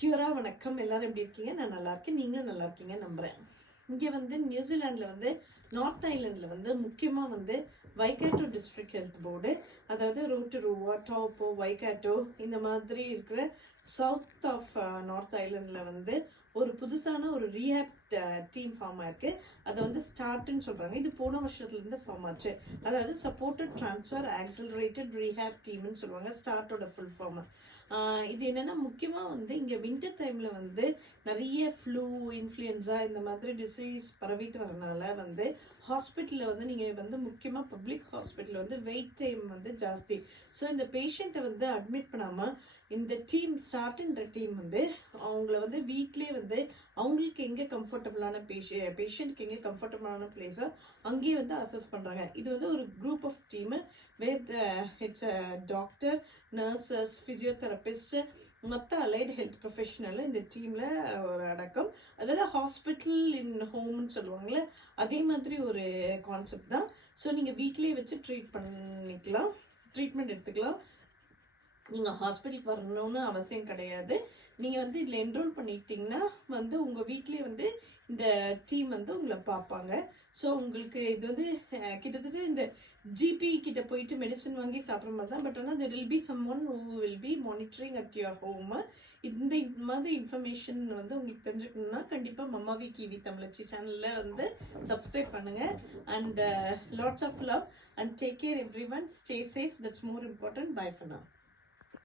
Cura வணக்கம். எல்லாரும் எப்படி இருக்கீங்க? நான் நல்லா இருக்கேன். நீங்களும் நல்லா இருக்கீங்க நம்புறேன். இங்கே வந்து நியூசிலாண்டில் வந்து நார்த் ஐலண்டில் வந்து முக்கியமாக வந்து வைகாட்டோ டிஸ்ட்ரிக்ட் ஹெல்த் போர்டு, அதாவது ரோட்டோரூவா, டாப்போ, வைகாட்டோ இந்த மாதிரி இருக்கிற சவுத் ஆஃப் நார்த் ஐலண்டில் வந்து ஒரு புதுசான ஒரு ரீஹேப் டீம் ஃபார்ம் ஆயிருக்கு. அதை வந்து ஸ்டார்ட்னு சொல்கிறாங்க. இது போன வருஷத்துலேருந்து ஃபார்ம் ஆச்சு. அதாவது சப்போர்ட்டட் ட்ரான்ஸ்ஃபர் ஆக்சலரேட்டட் ரீஹேப் டீம்னு சொல்லுவாங்க. ஸ்டார்ட்டோட ஃபுல் ஃபார்ம். இது என்னென்னா முக்கியமாக வந்து இங்கே வின்டர் டைமில் வந்து நிறைய ஃப்ளூ, இன்ஃப்ளூயன்ஸா இந்த மாதிரி டிசீஸ் பரவிட்டு வரனால வந்து ஹாஸ்பிட்டலில் வந்து நீங்கள் வந்து முக்கியமாக பப்ளிக் ஹாஸ்பிட்டலில் வந்து வெயிட் டைம் வந்து ஜாஸ்தி. ஸோ இந்த பேஷண்ட்டை வந்து அட்மிட் பண்ணாமல் இந்த டீம் ஸ்டார்ட்ன்ற டீம் வந்து அவங்கள வந்து வீட்லேயே வந்து அவங்களுக்கு எங்கே கம்ஃபர்டபுளான பேஷண்ட்க்கு எங்கே கம்ஃபர்டபுளான பிளேஸோ அங்கேயே வந்து அசஸ் பண்ணுறாங்க. இது வந்து ஒரு group of team with its doctor, nurses, physiotherapist, மற்ற அலைட் ஹெல்த் ப்ரொஃபஷனல் இந்த டீமில் ஒரு அடக்கம். அதாவது ஹாஸ்பிட்டல் இன் ஹோம்னு சொல்லுவாங்களே அதே மாதிரி ஒரு கான்செப்ட் தான். ஸோ நீங்கள் வீட்லேயே வச்சு ட்ரீட்மெண்ட் எடுத்துக்கலாம். நீங்கள் ஹாஸ்பிட்டலுக்கு வரணும்னு அவசியம் கிடையாது. நீங்கள் வந்து இதில் என்ரோல் பண்ணிட்டீங்கன்னா வந்து உங்கள் வீட்லேயே வந்து இந்த டீம் வந்து உங்களை பார்ப்பாங்க. ஸோ உங்களுக்கு இது வந்து கிட்டத்தட்ட இந்த ஜிபி கிட்ட போயிட்டு மெடிசன் வாங்கி சாப்பிட்ற மாதிரி தான். பட் ஆனால் there will be someone who will be monitoring at your home. இந்த மாதிரி இன்ஃபர்மேஷன் வந்து உங்களுக்கு தெரிஞ்சுக்கணுன்னா கண்டிப்பாக மம்மாவி கிவி தமிழச்சி சேனலில் வந்து சப்ஸ்கிரைப் பண்ணுங்கள். And lots of love and take care everyone. Stay safe. That's more important. Bye for now.